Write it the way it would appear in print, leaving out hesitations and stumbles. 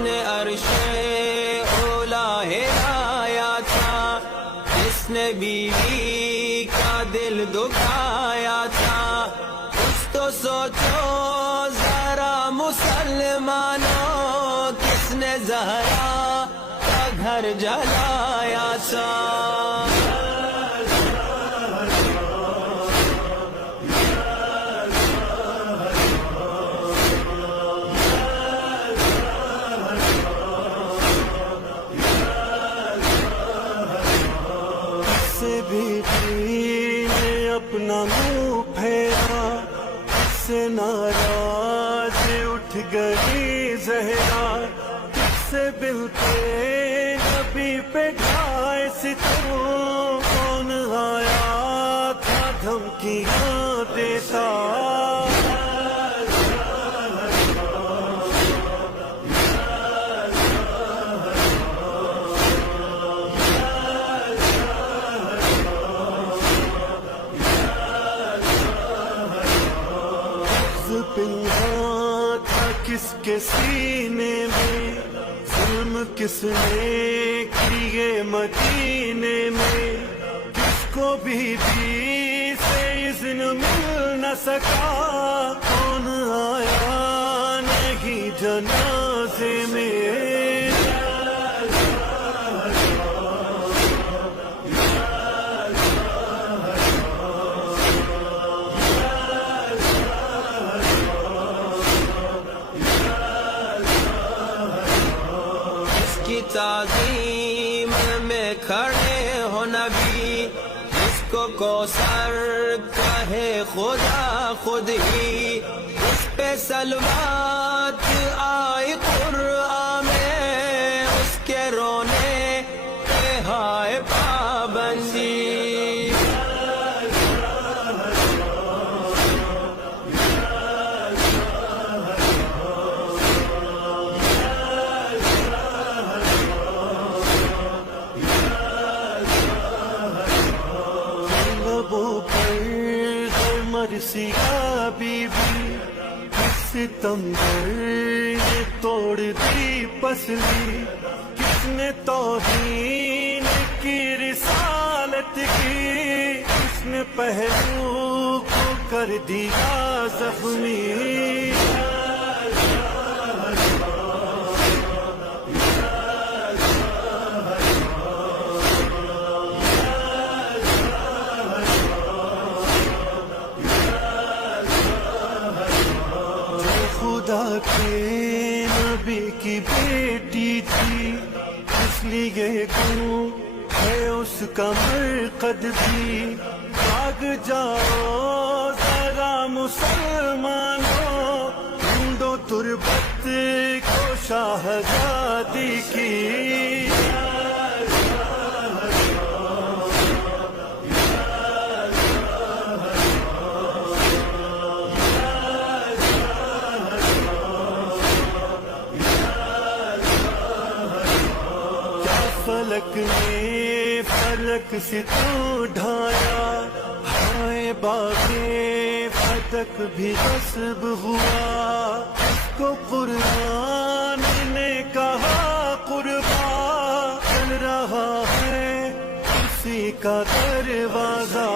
نے عرش اولا ہلایا تھا، جس نے بیوی کا دل دکھایا تھا، کچھ تو سوچو ذرا مسلمانوں، کس نے زہرا کا گھر جلایا تھا۔ نے اپنا منہ پھیرا، سے ناراض اٹھ گئی زہرا، کس سے ملتے نبی پہ ڈھائے ستم، کون آیا تھا دھمکیاں دیتا، تھا کس کے سینے میں، ظلم کس نے کیے مدینے میں، کس کو بھی دی سے اذن مل نہ سکا، کون آیا نہیں جنازے میں، کی تعظیم میں کھڑے ہو نبی، جس کو کوثر کہے خدا خود ہی، اس پہ صلوات آئی قرآن میں، اس کے رونے پہ ہائے پابندی، مرثیہ بی بی ستمبر نے توڑ دی پسلی، کس نے توہین کی رسالت کی، کس نے پہلو کو کر دیا زخمی، خدا کے نبی کی بیٹی تھی، اس لیے گوں ہے اس کا مرقد بھی، بھاگ جاؤ ذرا مسلمانوں، ڈھونڈو تربت کو شاہزادی کی، فلک نے فلک سے تو ڈھایا، ہائے باغ فتق بھی غصب ہوا، اس کو قرآن نے کہا قربان، چل رہا ہے اسی کا دروازہ،